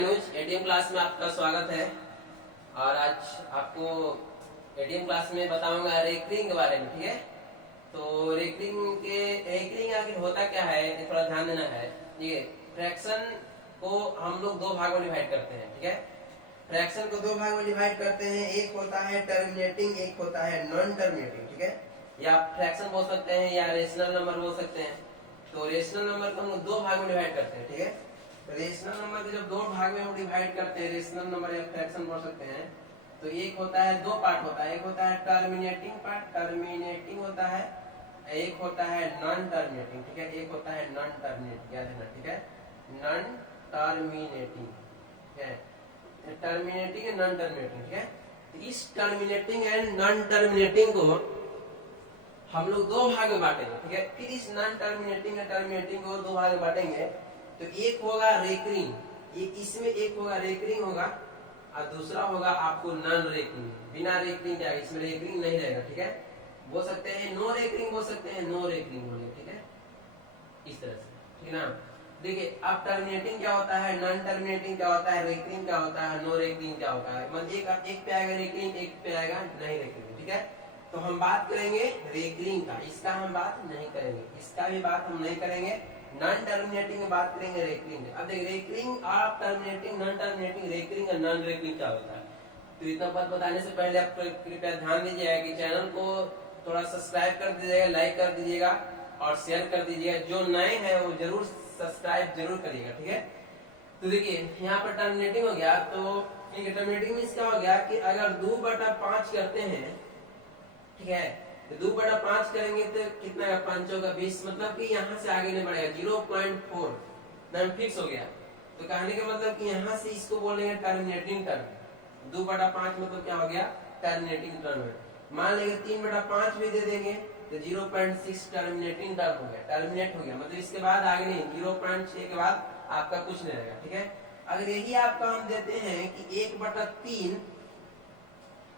अनुज ATM class में आपका स्वागत है। और आज आपको एटीएम क्लास में बताऊंगा रेकरिंग के बारे में। ठीक है, तो रेकरिंग आखिर होता क्या है ये थोड़ा ध्यान देना है। ये फ्रैक्शन को हम लोग दो भाग में डिवाइड करते हैं। ठीक है, फ्रैक्शन को दो भाग में डिवाइड करते हैं, एक होता है टर्मिनेटिंग, एक होता है नॉन टर्मिनेटिंग। ठीक है, या फ्रैक्शन बोल सकते हैं या रेशनल नंबर बोल सकते हैं। तो रेशनल नंबर को हम लोग दो भाग में डिवाइड करते हैं। ठीक है, रेशनल नंबर को जब दो भाग में हम डिवाइड करते हैं, रेशनल नंबर या फ्रैक्शन बोल सकते हैं, तो एक होता है, दो पार्ट होता है, एक होता है टर्मिनेटिंग पार्ट, टर्मिनेटिंग होता है, एक होता है नॉन टर्मिनेटिंग। ठीक है, एक होता है नॉन टर्मिनेटिंग, याद रखना। ठीक है, नॉन टर्मिनेटिंग, ठीक है, टर्मिनेटिंग एंड नॉन टर्मिनेटिंग। ठीक है, तो इस टर्मिनेटिंग एंड नॉन टर्मिनेटिंग को हम लोग दो भाग में बांटेंगे। ठीक है, फिर इस नॉन टर्मिनेटिंग एंड टर्मिनेटिंग को दो भाग में बांटेंगे। तो एक होगा रेकरिंग, इसमें एक होगा रेकरिंग होगा और दूसरा होगा आपको नॉन रेकरिंग। बिना रेकरिंग क्या, इसमें रेकरिंग नहीं रहेगा। ठीक है, बोल सकते हैं नो रेकरिंग, बोल सकते हैं नो रेकरिंग बोलिए। ठीक है, इस तरह से। ठीक है ना, देखिए अब टर्मिनेटिंग क्या होता है, नॉन टर्मिनेटिंग क्या होता है, रेकरिंग क्या होता है, नो रेकरिंग क्या होता है। मतलब एक पे आएगा रेकरिंग, एक पे आएगा नहीं रेकरिंग। ठीक है, तो हम बात करेंगे रेकरिंग का, इसका हम बात नहीं करेंगे, इसका भी बात हम नहीं करेंगे। नॉन टर्मिनेटिंग में बात करेंगे रेकरिंग। अब देखिए रेकरिंग और टर्मिनेटिंग, नॉन टर्मिनेटिंग, रेकरिंग और नॉन रेकरिंग क्या होता है। तो इतना बात बताने से पहले आप कृपया ध्यान दीजिएगा कि चैनल को थोड़ा सब्सक्राइब कर दीजिएगा, लाइक कर दीजिएगा और शेयर कर दीजिएगा। जो नए हैं वो जरूर सब्सक्राइब जरूर करिएगा। ठीक है, तो देखिए यहाँ पर टर्मिनेटिंग हो गया, तो टर्मिनेटिंग में इसका हो गया कि अगर 2/5 करते हैं, ठीक है, तो 2/5 करेंगे तो कितना का 5 का 20, मतलब कि यहाँ से आगे नहीं बढ़ेगा, 0.4 नाम फिक्स हो गया। तो कहने का मतलब कि यहाँ से इसको बोलेंगे टर्मिनेटिंग टर्म। 2/5 मतलब क्या हो गया, टर्मिनेटिंग टर्म। मान लेंगे 3/5 भी दे देंगे तो 0.6 टर्मिनेटिंग टर्म हो गया, टर्मिनेट हो गया। मतलब इसके बाद आगे नहीं, 0.6 के बाद आपका कुछ नहीं रहेगा। ठीक है, अगर यही आपका हम देते हैं कि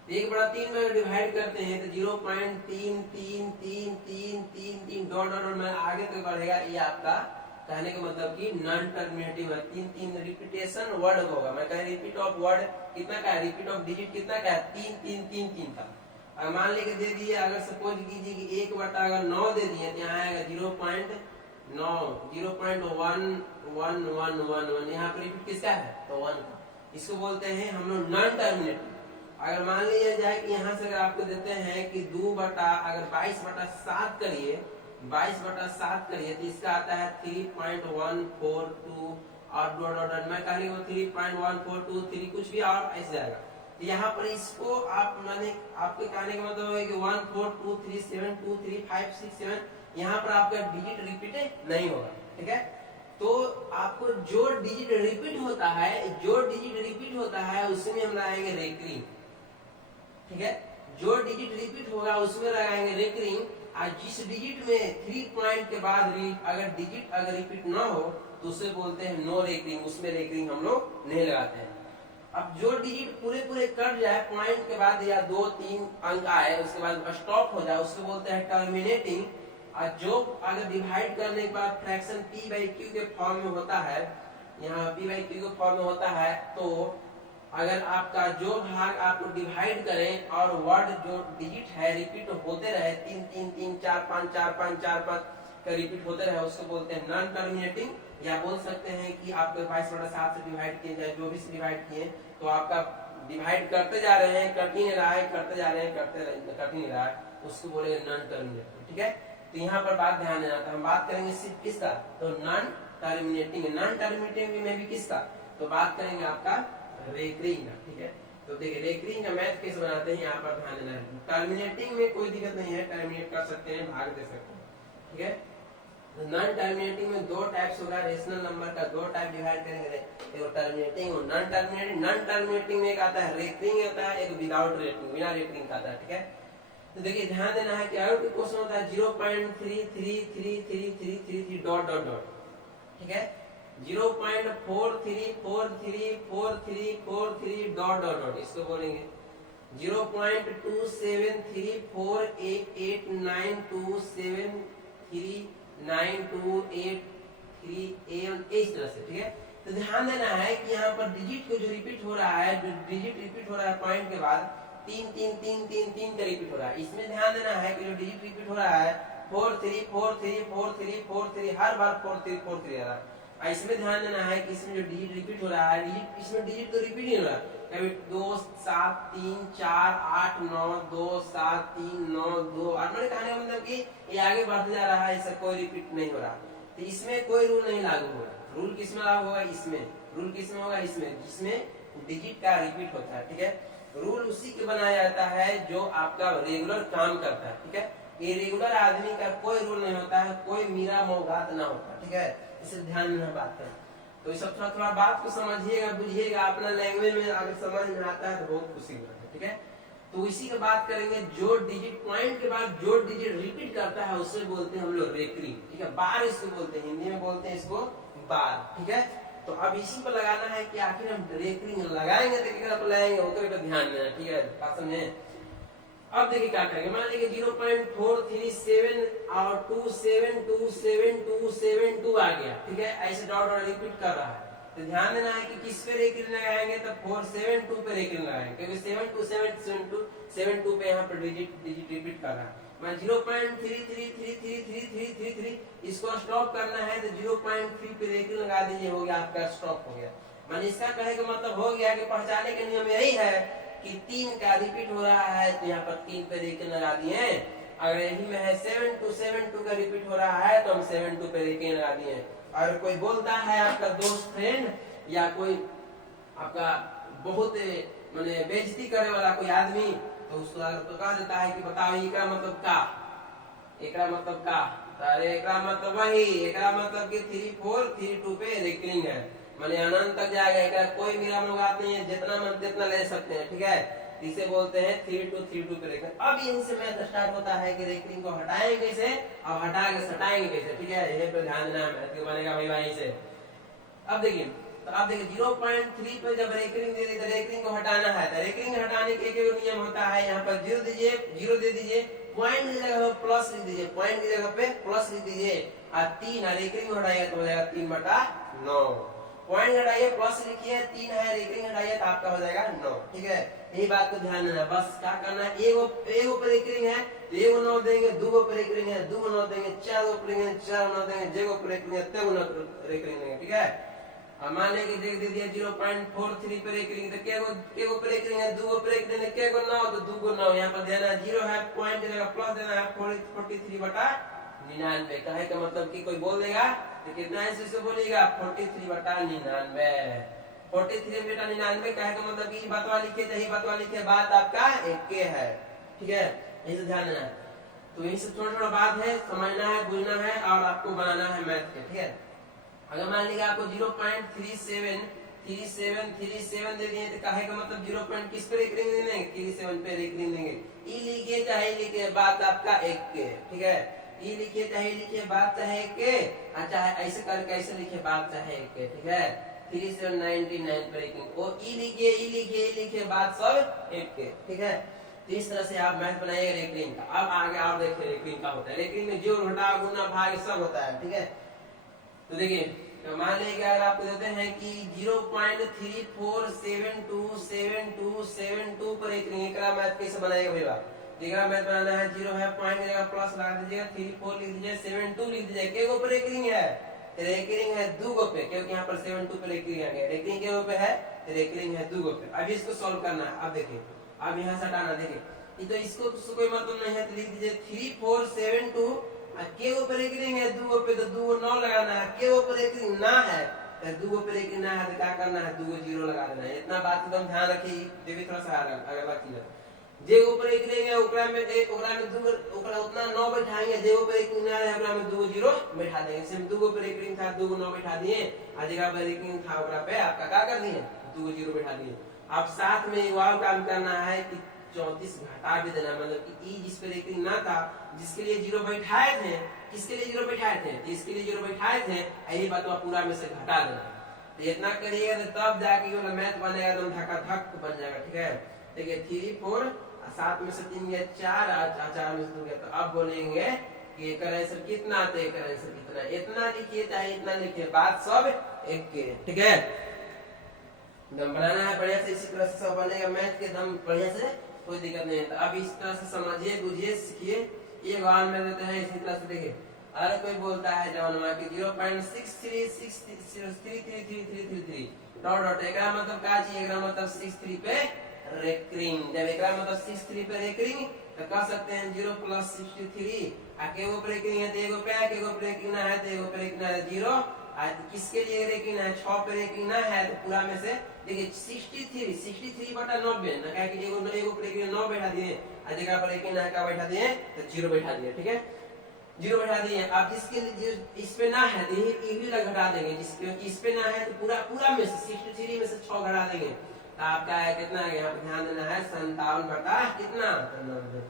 1/3 में डिवाइड करते हैं तो 0.333333 डॉट डॉट में आगे तक बढ़ेगा। ये आपका कहने का मतलब कि नॉन टर्मिनेटिव है। 3 रिपीटेशन वर्ड होगा। मैं कह रिपीट ऑफ वर्ड कितना का है, रिपीट ऑफ डिजिट कितना का है, 3 का। अगर मान लेके दे दिए, अगर सपोज कीजिए कि 1/9 दे दिए तो यहाँ आएगा 0.9, 0.1111। यहाँ पर रिपीट किसका है, तो 1 का। इसको बोलते हैं हम लोग नॉन टर्मिनेटिव। अगर मान लिया जाए कि यहाँ से अगर आपको देते हैं कि 22/7 करिए, 22/7 करिए तो इसका आता है 3.142 और डॉट मैं कहने को 3.1423 कुछ भी और ऐसे जाएगा। तो यहाँ पर इसको आप माने आपके कहने का मतलब है कि 14237235667, यहाँ पर आपका डिजिट रिपीट नहीं होगा। ठीक है, तो आपको जो डिजिट रिपीट होता है उसमें हम लगाएंगे रेकरिंग। ठीक है, जो डिजिट रिपीट होगा उसमें लगाएंगे रेकरिंग। और जिस डिजिट में 3 पॉइंट के बाद अगर डिजिट अगर रिपीट ना हो तो उसे बोलते हैं नो रेकरिंग, उसमें रेकरिंग हम लोग नहीं लगाते हैं। अब जो डिजिट पूरे कट जाए पॉइंट के बाद या 2-3 अंक आए उसके बाद स्टॉप हो जाए उसको बोलते हैं टर्मिनेटिंग। और जो अगर डिवाइड करने के बाद फ्रैक्शन p/q के फॉर्म में होता है, यहाँ p/q के फॉर्म में होता है, तो अगर आपका जो भाग आपको डिवाइड करें और वर्ड जो डिजिट है रिपीट होते रहे, 3 4 5 4 5 4 5 का रिपीट होते रहे, उसको बोलते हैं नॉन टर्मिनेटिंग। या बोल सकते हैं कि आपको 22/7 से डिवाइड किए जाए, जो भी से डिवाइड किए तो आपका डिवाइड करते जा रहे हैं, कट ही नहीं रहा है, करते जा रहे हैं, कट ही नहीं रहा है, उसको बोलेंगे नॉन टर्मिनेटिंग। ठीक है, तो यहाँ पर बात ध्यान देना था। हम बात करेंगे सिर्फ किसका, तो नॉन टर्मिनेटिंग। नॉन टर्मिनेटिंग में भी किसका, तो बात करेंगे आपका रेकरिंग का। ठीक है, तो देखिए रेकरिंग का मैथ कैसे बनाते हैं यहाँ पर ध्यान देना है। टर्मिनेटिंग में कोई दिक्कत नहीं है, टर्मिनेट कर सकते हैं, भाग दे सकते हैं। ठीक है, नॉन टर्मिनेटिंग में दो टाइप्स होगा, रेशनल नंबर का दो टाइप डिवाइड करेंगे, एक टर्मिनेटिंग और नॉन टर्मिनेटिंग। नॉन टर्मिनेटिंग में एक आता है रेकरिंग आता है, एक विदाउट रेकरिंग, बिना रेकरिंग का आता है। ठीक है, तो देखिए ध्यान देना है कि अगर कोई क्वेश्चन होता है 0.333333 डॉट डॉट डॉट, ठीक है, 0.43434343 डॉट डॉट डॉट, इसको बोलेंगे 0.27348892739283 इस तरह से। ठीक है, तो ध्यान देना है कि यहाँ पर डिजिट को जो रिपीट हो रहा है, डिजिट रिपीट हो रहा है पॉइंट के बाद 3 3 3 3 3 का रिपीट हो रहा है। इसमें ध्यान देना है कि जो डिजिट रिपीट हो रहा है 4 3 4 3 4 3 4 3, हर बार 4 3 4 3 आ रहा है। इसमें ध्यान देना है कि इसमें जो डिजिट रिपीट हो रहा है, डिजिट इसमें डिजिट तो रिपीट नहीं हो रहा, कभी 2 7 3 4 8 9 2 7 3 9 2 8, मैंने कहने का मतलब कि ये आगे बढ़ते जा रहा है, इससे कोई रिपीट नहीं हो रहा। तो इसमें कोई रूल नहीं लागू होगा। रूल किसमें लागू होगा? इसमें। रूल किसमें होगा? इसमें, जिसमें डिजिट का रिपीट होता है। ठीक है, रूल उसी के बनाया जाता है जो आपका रेगुलर काम करता है। ठीक है, ये रेगुलर आदमी का कोई रूल नहीं होता है, कोई मीरा मौगात ना होता। ठीक है, इसे ध्यान में बात है। तो ये सब थोड़ा थोड़ा बात को समझिएगा, बुझिएगा, अपना लैंग्वेज में अगर समझ में आता है तो बहुत खुशी होती है। ठीक है, तो इसी की बात करेंगे। जो डिजिट पॉइंट के बाद जो डिजिट रिपीट करता है उसे बोलते हैं हम लोग रेकरिंग। ठीक है, बार इसको बोलते हैं, हिंदी में बोलते हैं इसको बार। ठीक है, तो अब इसी पर लगाना है कि आखिर हम रेकरिंग लगाएंगे तो क्या लगाएंगे, उतने पर ध्यान देना। ठीक है, बात समझे। अब देखिए क्या करेंगे, मान लीजिए 0.437 और 2727272 आ गया। ठीक है, ऐसे डॉट डॉट रिपीट कर रहा है। तो ध्यान देना है कि किस पे रेकरिंग लगाएंगे, तो 472 पे रेकरिंग लगाएंगे, क्योंकि 72772 पे यहाँ पर डिजिट रिपीट कर रहा है। मैं 0.33333333 इसको स्टॉप करना है तो 0.3 पे रेकरिंग लगा दीजिए, हो गया आपका स्टॉप हो गया। मान इसका कहने का मतलब हो गया कि पहचाने के नियम यही है कि 3 का रिपीट हो रहा है तो यहाँ पर 3 पे रेकरिंग लगा दिए। अगर यही में है 7272 का रिपीट हो रहा है तो हम 72 पे रेकरिंग लगा दिए। और कोई बोलता है आपका दोस्त फ्रेंड या कोई आपका बहुत माने बेइज्जती करे वाला कोई आदमी, तो उसको तो कह देता है कि बताओ एकरा मतलब का, एकरा मतलब का, अरे एकरा मतलब वही, एकरा मतलब कि 3432 पे रेकरिंग है, माने अनंत तक जाएगा, एकरा कोई मेरा मुगात नहीं है, जितना मन जितना ले सकते हैं। ठीक है, इसे बोलते हैं 3232 पे रेकरिंग। अब यहीं से मैथ स्टार्ट होता है कि रेकरिंग को हटाएंगे कैसे, अब हटा के सटाएंगे कैसे। ठीक है, यही पे ध्यान देना है, मैथ बनेगा भाई वहीं से। अब देखिए, तो आप देखिए 0.3 पे जब रेकरिंग दे दी तो रेकरिंग को हटाना है, तो रेकरिंग हटाने के एक नियम होता है, यहाँ पर 0 दीजिए, 0 दे दीजिए, पॉइंट की जगह पे प्लस लिख दीजिए, पॉइंट की जगह पे प्लस लिख दीजिए, और 3 रेकरिंग हटाइए तो हो जाएगा 3/9। पॉइंट हटाइए प्लस लिखिए, 3 है रेकरिंग हटाइए तो आपका हो जाएगा 9। ठीक है, यही बात को ध्यान देना। बस क्या करना है, एगो पे रेकरिंग है तो एगो 9 देंगे, दूगो पे रेकरिंग है दूगो 9 देंगे, 4 गो पे रेकरिंग है 4 9 देंगे, जेगो पे रेकरिंग है तेगो रेकरिंग देंगे। ठीक है, मान लें कि देख दे दिया 0.43 पे रेकरिंग, तो केगो पे रेकरिंग है दूगो पे रेकरिंग है, केगो 9 तो दूगो 9, यहाँ पर देना 0 है, पॉइंट देना प्लस देना है 43/99। कहे का मतलब कि कोई बोल देगा तो कितना है इससे बोलिएगा 43/99, 43/99 कहे का मतलब कि बतवा लिखिए, तो यही बतवा लिखिए, बात आपका एक के है। ठीक है, यही से ध्यान देना है। तो यही सब थोड़ा थोड़ा बात है, समझना है, बुझना है और आपको बनाना है मैथ के। ठीक है, अगर मान लीजिए आपको 0.3737 दे दिए तो कहे का मतलब 0. किस पे रेकरिंग देंगे, 37 पे रेकरिंग देंगे। ई लिखिए चाहे लिखिए, बात आपका एक के। ठीक है, ई लिखिए चाहे लिखिए, बात चाहे एक के, चाहे ऐसे करके ऐसे लिखिए, बात चाहे एक के। ठीक है, 3799 पे रेकरिंग, वो ई लिखिए ई लिखिए ई लिखिए, बात सब एक के। ठीक है, तो इस तरह से आप मैथ बनाइएगा रेकरिंग का। अब आगे आप देखिए रेकरिंग का होता है, रेकरिंग में जोड़ घटा गुना भाग सब होता है। ठीक है, तो देखिए मान लीजिए अगर आपको देते हैं कि 0.34727272 पर एक मैथ कैसे बनाएगा भैया, तीसरा मैथ बनाना है, 0 है, पॉइंट की जगह प्लस लगा दीजिएगा, 34 लिख दीजिए, 72 लिख दीजिए, केगो पर रेकरिंग है, रेकरिंग है दूगो पे, क्योंकि यहाँ पर 72 पे रेकरिंग है, रेकरिंग केगो पे है, रेकरिंग है दूगो पे। अब इसको सॉल्व करना है। अब देखिए, अब यहाँ से हटाना, देखिए तो इसको तो कोई मतलब नहीं है, तो लिख दीजिए 3472, केगो पे रेकरिंग है दूगो पे, तो दूगो 9 लगाना है, केगो पे रेकरिंग ना है तो दूगो पे रेकरिंग ना है तो क्या करना है, दूगो 0 लगा देना है। इतना बात एकदम ध्यान रखिए, देखिए थोड़ा सा अगला चीज जे ऊपर रेकरिंग है ओकरा में दूगो ओकरा उतना 9 बैठाएंगे, जे ऊपर रेकरिंग ना है ओकरा में दूगो 0 बैठा देंगे। सिर्फ दूगो पे रेकरिंग था दूगो 9 बैठा दिए, आ जगह पे रेकरिंग था ओकरा पे आपका क्या कर दिए, दूगो 0 बैठा दिए। अब साथ में एक और काम करना है कि 34 घटा भी देना, मतलब कि ई जिस पे रेकरिंग ना था, जिसके लिए 0 बैठाए थे, किसके लिए 0 बैठाए थे, इसके लिए 0 बैठाए थे, यही बात पूरा में से घटा देना। तो इतना करिएगा तो तब जाके मैथ बनेगा, एकदम धक्का धक बन जाएगा। ठीक है, देखिए 3 4 7 में से 3 गया 4 4 में से 2 गया, तो अब बोलेंगे कि एक आंसर कितना आता है, एक आंसर कितना, इतना लिखिए चाहे इतना लिखिए, बात सब एक के, ठीक है। दम बनाना है बढ़िया से, इसी तरह से सब बनेगा मैथ के दम बढ़िया से, कोई दिक्कत नहीं है। तो अब इस तरह से समझिए, बुझिए, सीखिए। ये गान में देते हैं इसी तरह से, देखिए अगर कोई बोलता है जवान की 0.63333333 डॉट डॉट, एक मतलब का चाहिए, एक मतलब 63 पे रेकरिंग, जब एक मतलब 63 पे रेकरिंग तो कह सकते हैं 0 + 63, आके वो ब्रेकिंग है तो एगो पे, आके वो ब्रेकिंग ना है तो एगो ब्रेकिंग है 0, आज किसके लिए रेकिंग है, 6 पे रेकिंग ना है तो पूरा में से देखिए 63/90 ना, क्या कि एगो ब्रेकिंग 9 बैठा दिए, आज जगह पर रेकिंग ना का बैठा दिए तो 0 बैठा दिए, ठीक है, 0 बैठा दिए। अब जिसके इस पे ना है तो ये भी लग घटा देंगे, जिसके इस पे ना है तो पूरा में से 63 में से 6 घटा देंगे, तो आपका है कितना है, यहाँ पे ध्यान देना है 57 कितना 90।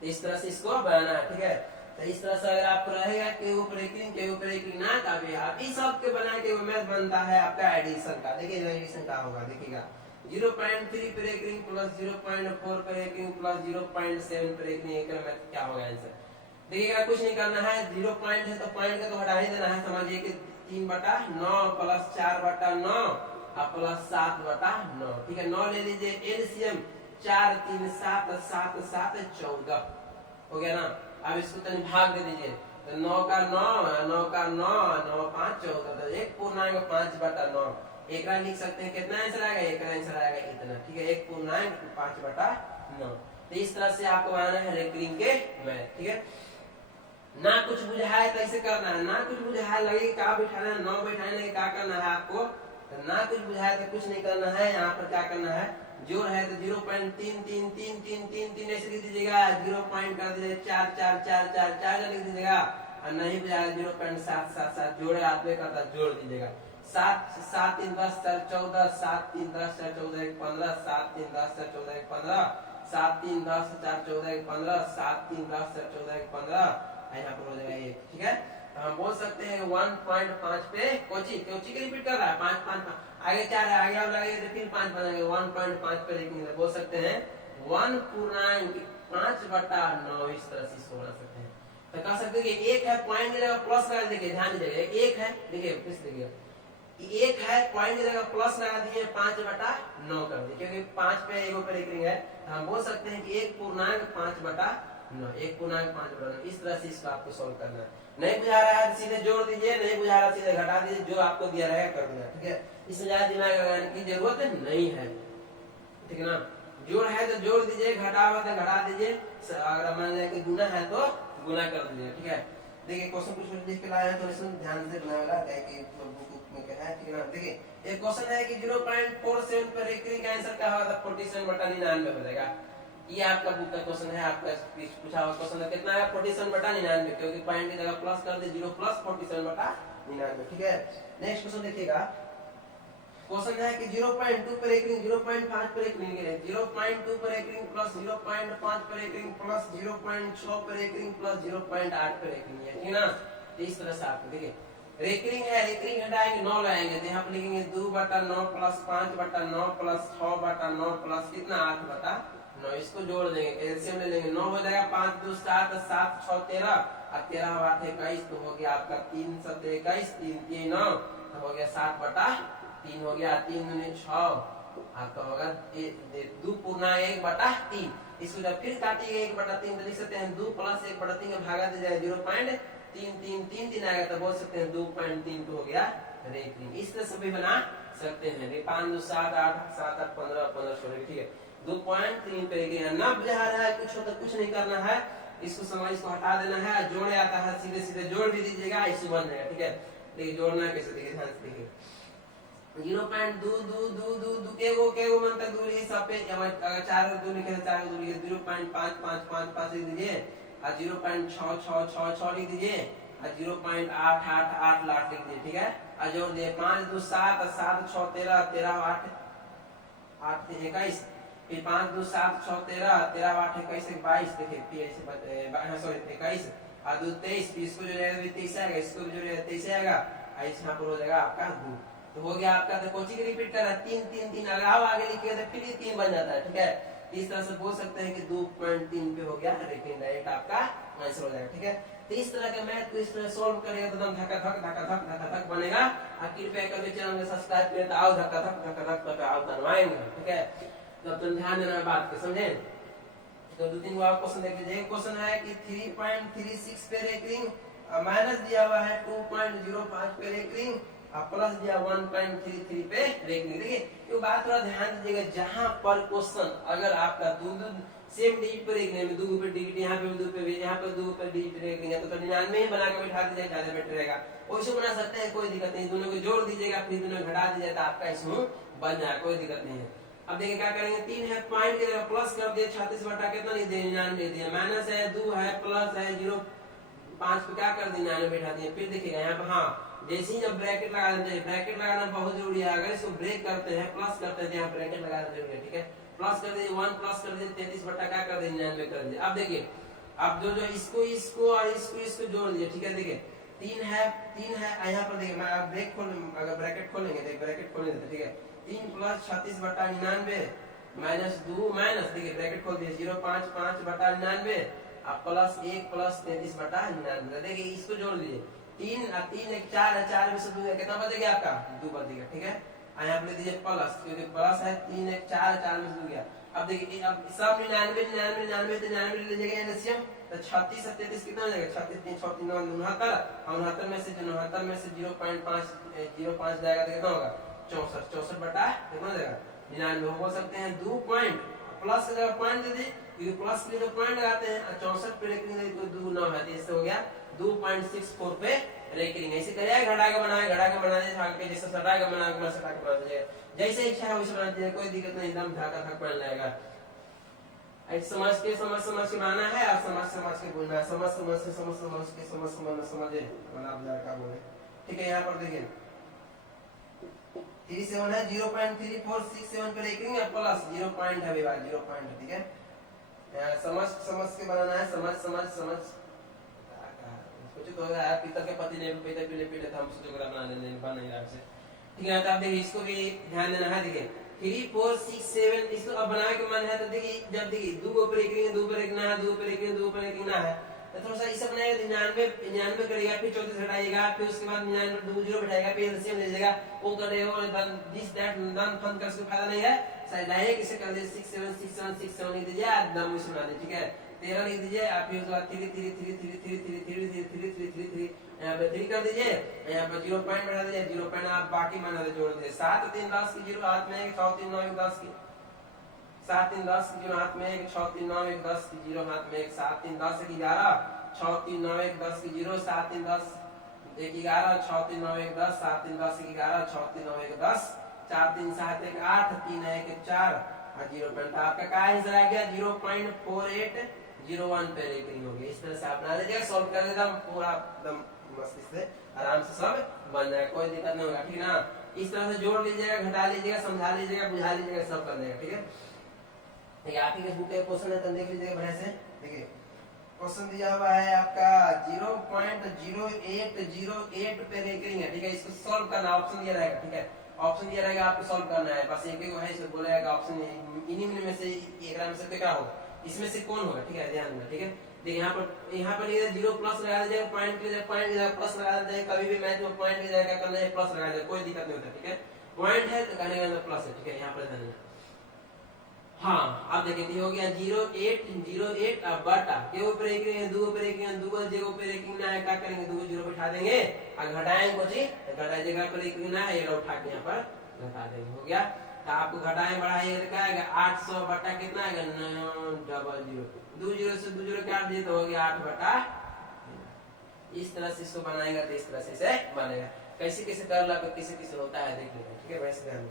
तो इस तरह से इसको बनाना है, ठीक है। तो इस तरह से अगर आपको रहेगा के ऊपर एक ना का भी, आप इस सब के बना के मैथ बनता है आपका एडिशन का। देखिए एडिशन का होगा, देखिएगा 0.3 पर एक रिंग प्लस 0.4 पर एक रिंग प्लस 0.7 पर एक रिंग, मैथ क्या होगा आंसर। देखिएगा कुछ नहीं करना है, 0 पॉइंट है तो पॉइंट का तो हटा ही देना है, समझिए कि 3/9 प्लस 4/9 और प्लस 7/9, ठीक है। 9 ले लीजिए एलसीएम, 4 3 7 7 7 14 हो गया ना। अब इसको तनी भाग दे दीजिए, तो 9 का 9 9 का 9 9 5 14, तो 1/5/9, एक लिख सकते हैं, कितना आंसर आएगा, एक आंसर आएगा इतना, ठीक है, 1/5/9। तो इस तरह से आपको बनाना है रेकरिंग के मैथ, ठीक है। ना कुछ बुझाए तो ऐसे करना है, ना कुछ बुझाए लगे क्या बिठाना है, 9 बैठाने के क्या करना है आपको, तो ना कुछ बुझाए तो कुछ नहीं करना है, यहाँ पर क्या करना है, जोड़ है तो 0.33333 ऐसे लिख दीजिएगा, 0 पॉइंट कर दीजिएगा 4 4 4 4 4 लिख दीजिएगा, और नहीं बुझाया 0.777 जोड़े आदमी करता जोड़ दीजिएगा, 7 7 3 10 4 14 7 3 10 4 14 1 15 7 3 10 4 14 1 15 7 3 10 4 14 1 15 7 3 10 4 14 1 15, यहाँ पर हो जाएगा 1, ठीक है। तो हम बोल सकते हैं 1.5 पे कोची कोची के रिपीट कर रहा है, 5 5 5 आगे 4 है, आगे आप लगाइए तो फिर 5 बनेंगे, 1.5 पे लिखेंगे बोल सकते हैं 1/5/9, इस तरह से इसको बना सकते हैं। तो कह सकते हैं कि एक है पॉइंट की जगह प्लस लगा, देखिए ध्यान दीजिएगा, एक है, देखिए फिर देखिए एक है पॉइंट की जगह प्लस लगा दिए, 5/9 कर दिए, क्योंकि 5 पे एगो पर एक रिंग है, तो हम बोल सकते हैं कि 1.5/9, 1.5/9, इस तरह से इसको आपको सॉल्व करना है। नहीं बुझा रहा है सीधे जोड़ दीजिए, नहीं बुझा रहा सीधे घटा दीजिए, जो आपको दिया रहेगा कर देना, ठीक है। इसमें ज्यादा दिमाग लगाने की जरूरत नहीं है, ठीक है ना। जोड़ है तो जोड़ दीजिए, घटा हुआ तो घटा दीजिए, अगर मान लिया कि गुना है तो गुना कर दीजिए, ठीक है। देखिए क्वेश्चन कुछ लिख के लाए हैं तो इसमें ध्यान से बनाएगा, कि बुक में क्या है, ठीक है ना। देखिए एक क्वेश्चन है कि 0.47 पर रेकरिंग का आंसर क्या होगा, 47/99 हो जाएगा। ये आपका बुक का क्वेश्चन है, आपका पूछा हुआ क्वेश्चन है, कितना है 47/99, क्योंकि पॉइंट की जगह प्लस कर दे, 0 + 47/99, ठीक है। नेक्स्ट क्वेश्चन देखिएगा, क्वेश्चन है कि 0.2 पर एक रिंग, 0.5 पर एक रिंग है, 0.2 पर एक रिंग प्लस 0.5 पर एक रिंग प्लस 0.6 पर एक रिंग प्लस 0.8 पर एक रिंग है, ठीक है ना। तो इस तरह से आपको देखिए रेकरिंग है, रेकरिंग हटाएंगे 9 लाएंगे, तो यहाँ पर लिखेंगे 2/9 प्लस 5/9 प्लस 6/9 प्लस कितना 8/9, इसको जोड़ देंगे, एलसीएम ले लेंगे, 9 हो जाएगा 5 2 7 7 6 13 और 13 8 21, तो हो गया आपका 3 7 21 3 3 9, तो हो गया 7/3 हो गया, 3 दूनी 6, आपका होगा 2.1/3। इसको जब फिर काटिएगा 1/3 तो लिख सकते हैं 2 + 1/3 का भागा दे जाएगा 0.3333 आएगा, तो बोल सकते हैं 2.3 हो गया रेकरिंग। इस तरह से भी बना सकते हैं, 5 2 7 8 7 8 15 15 16, ठीक है। 2.3 पे ना बुझा रहा है कुछ हो तो कुछ नहीं करना है, इसको समझ, इसको हटा देना है, जोड़े आता है सीधे सीधे जोड़ भी दीजिएगा, इसी बन जाएगा, ठीक है। देखिए जोड़ना कैसे, देखिए ध्यान से देखिए, 0.2 केगो मन तक दूरी सब पे, अगर 4 को 2 लिखे तो 4 को 2 लिखे, 0.55555 लिख दीजिए, और 0.6666 लिख दीजिए, और 0.888 लिख दीजिए, ठीक है। और जोड़ दिए 5 2 7 7 6 13 13 8 8 21, फिर 5 2 7 6 13 13 8 21 22, देखिए फिर ऐसे सॉरी 21 और 2 23, फिर इसको जो जाएगा 23 आएगा, इसको जो जाएगा 23 आएगा, और इस यहाँ पर हो जाएगा आपका 2, तो हो गया आपका। तो कोची की रिपीट करना 3 3 3, अगर आप आगे लिखिए तो फिर ये 3 बन जाता है, ठीक है। इस तरह से बोल सकते हैं कि 2.3 पे हो गया रेक्टेंगल, डायरेक्ट आपका आंसर हो जाएगा। ठीक है, तो इस तरह के मैथ को इस तरह सॉल्व करेगा तो एकदम धक्का धक बनेगा। आप कृपया करके चैनल को सब्सक्राइब करें तो आओ धक्का धक आओ बनवाएंगे। ठीक है, तो तुम ध्यान देना बात को, समझे। तो दो तीन आप क्वेश्चन देख लीजिए। क्वेश्चन है कि 3.36 पे रेकरिंग माइनस दिया हुआ है 2.05 पे रेकरिंग प्लस दिया 1.33 पे रेकरिंग। देखिए ये बात थोड़ा ध्यान दीजिएगा, जहां पर क्वेश्चन अगर आपका दो सेम डिजिट पर रेकरिंग में दो पे डिजिट यहाँ पे दो पे यहाँ पे दो पे डिजिट रेकरिंग है तो 99 ही बना के बैठा दीजिएगा, ज्यादा बेटर रहेगा। वैसे बना सकते हैं, कोई दिक्कत नहीं, दोनों को जोड़ दीजिएगा फिर दोनों घटा दीजिएगा तो आपका इसमें बन जाए, कोई दिक्कत नहीं है। अब देखिए क्या करेंगे, 3 है पॉइंट के प्लस कर दिए 36 बटा कितना नहीं दिया 99 दिया, माइनस है 2 है प्लस है 0.5 पे क्या कर दिया 99 बैठा दिए। फिर देखिएगा यहाँ पे हाँ जैसे ही जब ब्रैकेट लगा देते हैं, ब्रैकेट लगाना बहुत जरूरी है, अगर इसको ब्रेक करते हैं प्लस करते हैं यहाँ ब्रैकेट लगाना जरूरी है। ठीक है, प्लस कर दिए 1 प्लस कर दिए 33 बटा क्या कर दिए 99 कर दिए। अब देखिए अब जो इसको और इसको जोड़ दिए। ठीक है, देखिए 3 है यहाँ पर देखिए मैं अब ब्रेक खोल अगर ब्रैकेट खोलेंगे देख ब्रैकेट खोल देते। ठीक है, 3 प्लस 36 बटा 99 माइनस 2 माइनस देखिए ब्रैकेट खोल दिए 0.5 बटा 99 अब प्लस 1 प्लस 33 बटा 99। देखिए इसको जोड़ लीजिए 3 और 3 एक 4 है, 4 में से 2 कितना बचेगा आपका 2 बचेगा। ठीक है, यहाँ पे ले दीजिए प्लस क्योंकि प्लस है 3 एक 4 4 में से 2 गया। अब देखिए अब सब 99 तो 99 ले लीजिएगा एलसीएम तो 36 और 33 कितना हो जाएगा 36 3 6 3 69 69 में से 0.5 जाएगा तो कितना होगा 64 बटा कितना हो जाएगा 99। बोल सकते हैं 2 पॉइंट प्लस का पॉइंट दे दी क्योंकि प्लस के लिए जो पॉइंट लगाते हैं 64 पे रेकरिंग तो 2 9 है, इससे हो गया 2.64 पे रेकरिंग। ऐसे करिए घटा के बना दे भाग के जैसे सटा के बना के सटा के बना दीजिए, जैसे इच्छा है वैसे बना दीजिए, कोई दिक्कत नहीं, एकदम धक बन जाएगा। ऐसे समझ के बनाना है और समझ के बोलना है, समझ के समझे आप लड़का बोले। ठीक है, यहाँ पर देखिए 37 है 0.3467 पे रेकरिंग है प्लस 0 पॉइंट है विभाग 0 पॉइंट। ठीक है, समझ के बनाना है, समझ कुछ तो है पितर के पति ने पीले हम सोचो बना लेने बन नहीं रहा है। ठीक है, तो आप देखिए इसको भी ध्यान देना है। देखिए 3 4 6 7 इसको अब बनाने के मन है तो देखिए जब देखिए 2 को ऊपर रेकरिंग 2 पर रेकरिंग है 2 पर रेकरिंग ना है तो थोड़ा सा इसे बनाएगा 99 करेगा फिर 34 घटाएगा फिर उसके बाद 99 2 0 बैठाएगा फिर एलसीएम ले जाएगा वो करेगा और दिस दैट डन फन कर उसको फायदा नहीं है। डायरेक्ट इसे कर दे 6 7 6 7 6 7 लिख दीजिए एकदम इसे बना दे। ठीक है, 13 लिख दीजिए आप फिर उसके बाद 3 यहाँ पे 3 कर दीजिए, यहाँ पे 0 पॉइंट बैठा दीजिए 0 पॉइंट आप बाकी मान जोड़ दीजिए 7 3 10 की 0 हाथ में 6 3 9 1 10 की 7 3 10 की 0 हाथ में 6 3 9 1 10 की 0 हाथ में 7 3 10 1 11 6 3 9 1 10 की 0 7 3 10 1 11 6 3 9 1 10 7 3 10 1 11 6 3 9 1 10 4 3 7 1 8 3 1 4 और 0 पॉइंट आपका क्या आंसर आ गया 0.4801 पे रेकरिंग हो गई। इस तरह से आप बना लीजिएगा, सॉल्व कर देगा पूरा एकदम मस्ती से आराम से सब बन जाएगा, कोई दिक्कत नहीं होगा। ठीक है ना, इस तरह से जोड़ लीजिएगा घटा लीजिएगा समझा लीजिएगा बुझा लीजिएगा सब कर देगा। ठीक है, देखिए आप ही बुक के क्वेश्चन है तो देख लीजिएगा बढ़िया से। देखिए क्वेश्चन दिया हुआ है आपका 0.0808 पे रेकरिंग है। ठीक है, इसको सॉल्व करना ऑप्शन दिया रहेगा। ठीक है, ऑप्शन दिया रहेगा आपको सॉल्व करना है, बस एक है इसको बोलेगा ऑप्शन इन्हीं में से एक में से क्या होगा इसमें से कौन होगा। ठीक है, ध्यान देना। ठीक है, देखिए यहाँ पर लिखा 0 प्लस लगा दीजिएगा पॉइंट के जगह प्लस लगा दीजिएगा, कभी भी मैच में पॉइंट की जगह क्या करना है प्लस लगा दीजिएगा, कोई दिक्कत नहीं होता। ठीक है, पॉइंट है तो कहने का प्लस है। ठीक है, यहाँ पर ध्यान देना। हाँ अब देखिए हो गया 0808 अब बटा के ऊपर रेकरिंग है 2 ऊपर रेकरिंग है 2 जगह ऊपर रेकरिंग ना है क्या करेंगे 2 0 बैठा देंगे और घटाएंगे कुछ घटा जगह पर रेकरिंग ना है ये उठा के यहाँ पर घटा देंगे। हो गया, तो आपको घटाएं बढ़ाएंगे तो क्या आएगा 800 बटा कितना आएगा 900 2 0 से 2 0 काट दिए तो हो गया 8 बटा। इस तरह से इसको बनाएगा तो इस तरह से इसे बनेगा। कैसे कैसे कर ला किसे होता है देख लेंगे। ठीक है, वैसे ध्यान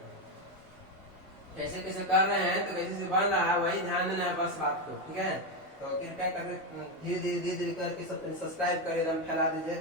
कैसे कैसे कर रहे हैं तो कैसे से बन रहा है वही ध्यान देना है बस बात को। ठीक है, तो कृपया करके धीरे धीरे करके सब सब्सक्राइब कर एकदम फैला दीजिए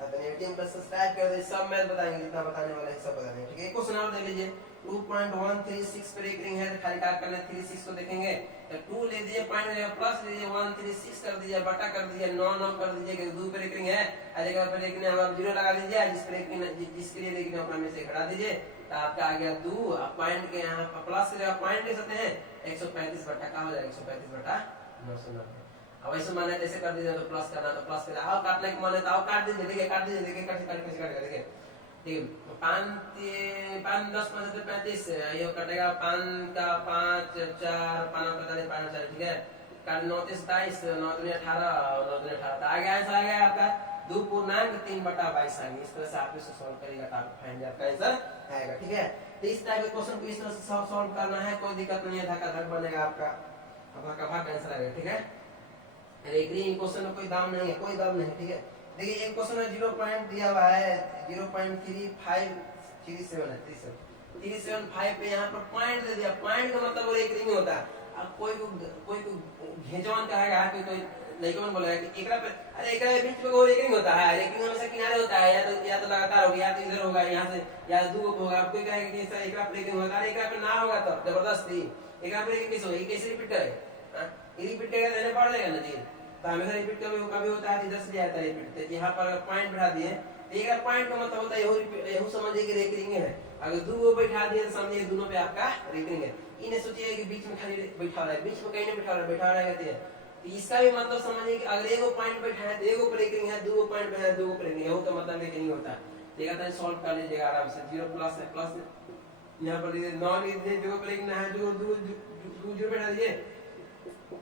एटीएम प्लस सब्सक्राइब कर दे, सब मैथ बताएंगे, जितना बताने वाला है सब बताएंगे, ठीक है। एक क्वेश्चन और देख लीजिए, 2.136 पर एक रिंग है, तो खाली क्या करना है, 36 को देखेंगे तो 2 ले दीजिए, पॉइंट में प्लस लीजिए, 136 कर दीजिए, बटा कर दीजिए, 9 9 कर दीजिए, कि 2 पर एक रिंग है, अगर पर एक रिंग आप 0 लगा दीजिए, जिस पर एक रिंग जिसके लिए रिंग अपना में से घटा दीजिए, तो आपका आ गया 2, अब पॉइंट के यहां प्लस से पॉइंट ले सकते हैं, 135 बटा का हो जाएगा 135 बटा 990। अब ऐसे माने ऐसे कर दीजिए, तो प्लस करना तो प्लस करना, आओ काटने के माने तो आओ काट दीजिए, देखिए काट दीजिए, देखिए काट देखिए, ठीक है। 5 10 5 35 ये कटेगा, 5 का 5 4 5 पता नहीं 5 4, ठीक है। काट 9 27 9 दूनी 18 और 9 दूनी 18, आ गया आंसर, आ गया आपका 2.3 बटा 22 आएंगे। इस तरह से आप इसे सॉल्व करिएगा तो आपको फाइंड आपका आंसर आएगा, ठीक है। तो इस टाइप के क्वेश्चन को इस तरह से सॉल्व करना है, कोई दिक्कत नहीं है, धक्का धक बनेगा आपका, आपका भाग आंसर आएगा, ठीक है। रेगरी क्वेश्चन में कोई दाम नहीं है, कोई दाम नहीं, ठीक है। देखिए एक क्वेश्चन में 0 पॉइंट दिया हुआ है, 0.35 पे यहाँ पर पॉइंट दे दिया, पॉइंट का मतलब वो एक रिंग होता है। अब कोई को घेजवान कहेगा कि कोई लड़कन बोलेगा कि एकरा पे, अरे एकरा के बीच में वो एक रिंग होता है, लेकिन हमेशा किनारे होता है, या तो लगातार होगा, या तो इधर होगा, यहाँ से या दो होगा। अब कोई कहेगा कि ऐसा एकरा पे एक रिंग होता है, एकरा पे ना होगा तो जबरदस्ती एकरा पे कैसे होगा, कैसे रिपीट करेगा, रिपीट करेगा तो पढ़ लेगा ना जी, तो हमेशा रिपीट कभी होता है, इधर से जाता है रिपीट। तो यहाँ पर पॉइंट बैठा दिए, एक पॉइंट का मतलब होता है यहू समझिए कि रेकरिंग है, अगर दो बैठा दिए तो समझिए दोनों पे आपका रेकरिंग है। इन्हें सोचिए कि बीच में खाली बैठा रहा है, बीच में कहीं नहीं बैठा रहा है, तो इसका भी मतलब समझिए कि अगर एगो पॉइंट बैठा है तो एगो पर रेकरिंग है, दो पॉइंट बैठा है दो पर रेकरिंग है, यहू का मतलब रेकरिंग होता है। देखा था सॉल्व कर लीजिएगा आराम से, 0 प्लस है, प्लस यहाँ पर 9 लिख दीजिए, जो पर रेकरिंग है, जो 2 बैठा दीजिए,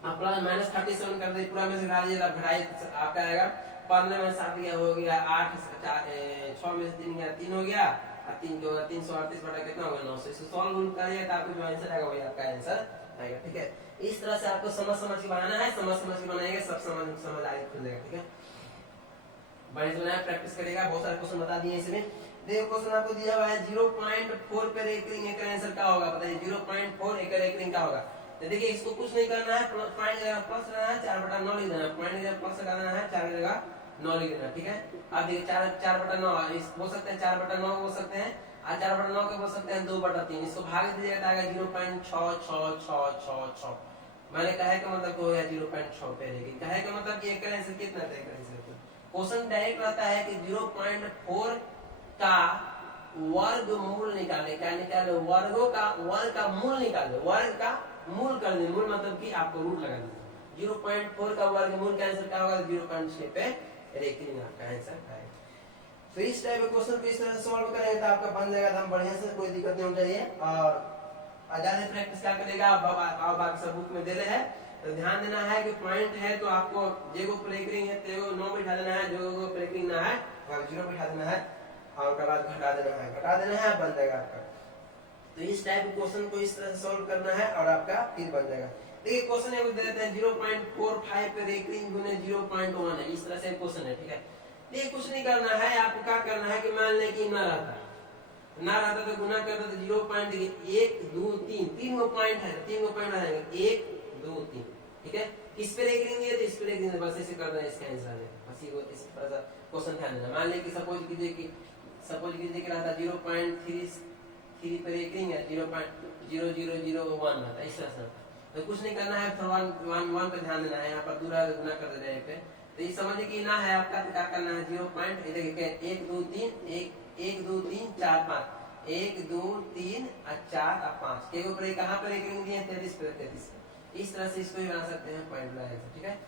आप प्लस माइनस 37 कर दीजिए, पूरा में से घटा दीजिए, तब घटाइए आपका आएगा 15 में 7 गया हो गया 8 6 में से 3 गया 3 हो गया, और 3 जो 338 बटा कितना होगा 900। इसको सॉल्व करिए तो आपको जो आंसर आएगा वही आपका आंसर आएगा, ठीक है। इस तरह से आपको समझ के बनाना है, समझ के बनाएंगे, सब समझ आएगा, खुल जाएगा, ठीक है। बड़े से बनाए प्रैक्टिस करेगा, बहुत सारे क्वेश्चन बता दिए इसमें। देखो क्वेश्चन आपको दिया हुआ है 0.4 पे रेकरिंग, एक आंसर क्या होगा बताइए, 0.4 एक रेकरिंग क्या होगा। तो देखिए इसको कुछ नहीं करना है, पॉइंट जगह प्लस लगाना है, 4/9 लिख देना है, पॉइंट जगह प्लस लगाना है, 4 जगह 9 लिख देना, ठीक है। अब देखिए 4/9 इस बोल सकते हैं, 4/9 बोल सकते हैं, और 4/9 को बोल सकते हैं 2/3, इसको भाग दीजिएगा तो आएगा 0.6666। मैंने कहे का मतलब हो गया 0.6 पे, लेकिन कहे का मतलब कि एक आंसर कितना देगा, क्वेश्चन डायरेक्ट रहता है कि 0.4 का वर्गमूल निकाले, क्या निकाले, वर्गों का वर्ग का मूल निकाले, वर्ग का मूल कर दे, मूल मतलब कि आपको रूट लगा दीजिए। 0.4 का वर्गमूल का आंसर क्या होगा, 0.6 पे रेकरिंग आपका आंसर आएगा। तो इस टाइप के क्वेश्चन को इस तरह से सॉल्व करेंगे तो आपका बन जाएगा एकदम बढ़िया से, कोई दिक्कत नहीं होनी चाहिए। और ज्यादा प्रैक्टिस क्या करेगा, बाकी सब बुक में दे रहे हैं, तो ध्यान देना है कि पॉइंट है तो आपको जेगो रेकरिंग है तो 9 बैठा देना है, जो रेकरिंग ना है 0 बैठा देना है, और उसके बाद घटा देना है, बन जाएगा आपका। तो इस टाइप के क्वेश्चन को इस तरह से सॉल्व करना है और आपका फिर बन जाएगा। देखिए क्वेश्चन है दे देते हैं 0.45 पे रेकरिंग गुने 0.1 है, इस तरह से क्वेश्चन है, ठीक है। देखिए कुछ नहीं करना है, आपको क्या करना है कि मान लें कि ना रहता तो गुना करता तो 0.1 2 3 तीन गो पॉइंट है, 3 गो पॉइंट आएगा 1 2 3, ठीक है। इस पे रेकरिंग है तो इस पे रेकरिंग है, बस ऐसे कर देना, इसका आंसर है बस ये इस तरह से क्वेश्चन ध्यान देना। मान लें कि सपोज कीजिए कि रहता 0.33 पे रेकरिंग है, 0.0001 रहता, इस तरह से। तो कुछ नहीं करना है, 1 पे ध्यान देना है, यहाँ पर दूसरा गुना कर देना है पे, तो ये समझिए कि ना है आपका, तो क्या करना है 0. 1 2 3 1 2 3 4 5 1 2 3 और 4 और 5 के ऊपर कहां पर रेकरिंग दिए 33 पे 33, इस तरह से इसको भी बना सकते हैं पॉइंट वाला आंसर, ठीक है।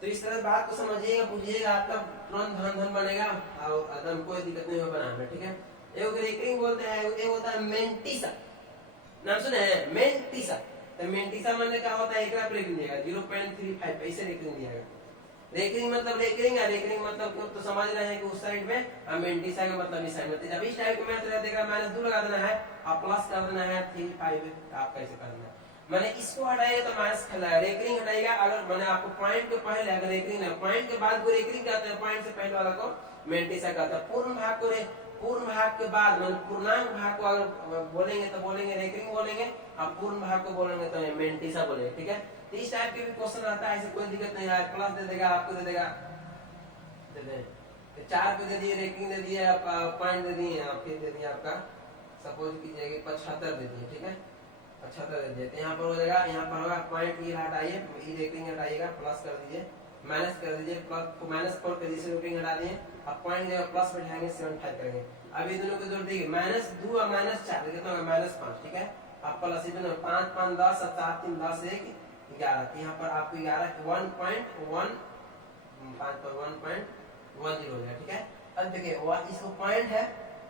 तो इस तरह बात को समझिएगा, बुझिएगा, आपका तुरंत धन बनेगा और एकदम कोई दिक्कत नहीं हो बनाने, ठीक है। एक रेकरिंग बोलते हैं, एक होता है मेंटिसा, नाम सुने हैं मेंटिसा। तो मेंटिसा मतलब क्या होता है, एक रेकरिंग दिएगा 0.35 ऐसे रेकरिंग दिएगा। रेकरिंग मतलब रेकरिंग मतलब तो समझ रहे हैं कि उस साइड में, और मेंटिसा का मतलब इस साइड में। जब इस टाइप का मैथ रहता है -2 लगा देना है और प्लस कर देना है 3 5, आप कैसे करना है, मैंने इसको हटाएगा तो माइनस खिलाएगा, रेकरिंग हटाएगा, अगर मैंने आपको पॉइंट के पहले अगर रेकरिंग है, पॉइंट के बाद को रेकरिंग कहते हैं, पॉइंट से पहले वाला को मेंटिसा कहता है। पूर्ण भाग के बाद मतलब पूर्णांक भाग को अगर बोलेंगे तो बोलेंगे रेकरिंग बोलेंगे, और पूर्ण भाग को बोलेंगे तो मेंटिसा बोलेंगे, ठीक है। तो इस टाइप के भी क्वेश्चन आता है, ऐसे कोई दिक्कत नहीं है, प्लस दे देगा आपको, दे देगा 4 पे दे दिए, रेटिंग दे दिए, आप पॉइंट दे दिए, आप फिर दे दिए आपका सपोज कीजिए कि 75 दे दिए, ठीक है 75 दे दिए, तो यहाँ पर हो जाएगा, यहाँ पर होगा पॉइंट ई हटाइए, ई रेटिंग हटाइएगा, प्लस कर दीजिए, माइनस कर दीजिए, प्लस -4 कर दीजिए, रेटिंग हटा दिए, अब पॉइंट जगह प्लस बैठाएंगे 75 करेंगे। अब ये दोनों को जोड़ देंगे, -2 और -4 कितना होगा -5, ठीक है। अब प्लस ये दोनों 5 5 10 और 7 3 10 1 11, तो यहाँ पर आपको 11 1.1 5 पर 1.10 हो जाएगा, ठीक है। अब देखिए इसको पॉइंट है,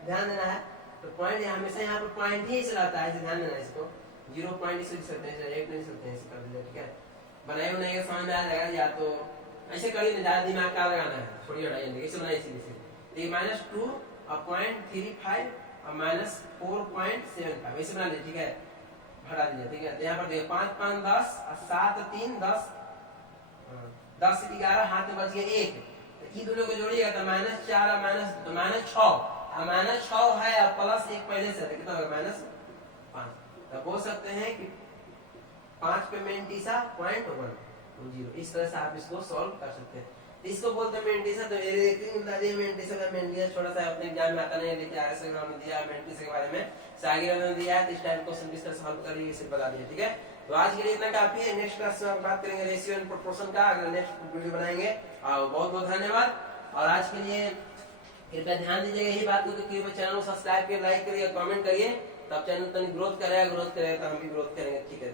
ध्यान देना है, तो पॉइंट हमेशा यहाँ पर पॉइंट ही चलाता है, ध्यान देना है इसको, 0 पॉइंट इसे लिख सकते हैं, 1 नहीं सकते हैं, इसे कर दीजिए, ठीक है। बनाए बनाए के समझ में आ जाएगा, या तो ऐसे करिए ना, ज्यादा दिमाग का लगाना है, छोड़िए हटाइए, देखिए इसे बनाइए सीधे सीधे, ये -2 और 0.35 और -4.75 ऐसे बना लीजिए, ठीक है, हटा दीजिए, ठीक है। तो यहाँ पर देखिए 5 5 10 और 7 3 10 10 11 हाथ में बच गया 1, तो ये दोनों को जोड़िएगा तो -4 और -6 और -6 है और +1 पहले से, कितना होगा -5, तो बोल सकते हैं कि 5 पे मेंटिसा 0.10, इस तरह से आप इसको सॉल्व कर सकते हैं। इसको बोलते हैं मेंटिसा, तो मेंटिसा का मेंटिसा छोटा सा अपने एग्जाम में आता नहीं है, लेकिन RS एग्जाम में दिया मेंटिसा के बारे में, सागिर में दिया है, तो इस टाइप क्वेश्चन किस तरह सॉल्व करिए इसे बता दिया, ठीक है। तो आज के लिए इतना काफी है, नेक्स्ट क्लास में हम बात करेंगे रेशियो एंड प्रोपोर्शन का, अगला नेक्स्ट वीडियो बनाएंगे। और बहुत बहुत धन्यवाद, और आज के लिए कृपया ध्यान दीजिएगा यही बात को कि चैनल को सब्सक्राइब करिए, लाइक करिए, कमेंट करिए, तब चैनल तनी ग्रोथ करेगा तो हम भी ग्रोथ करेंगे, ठीक है।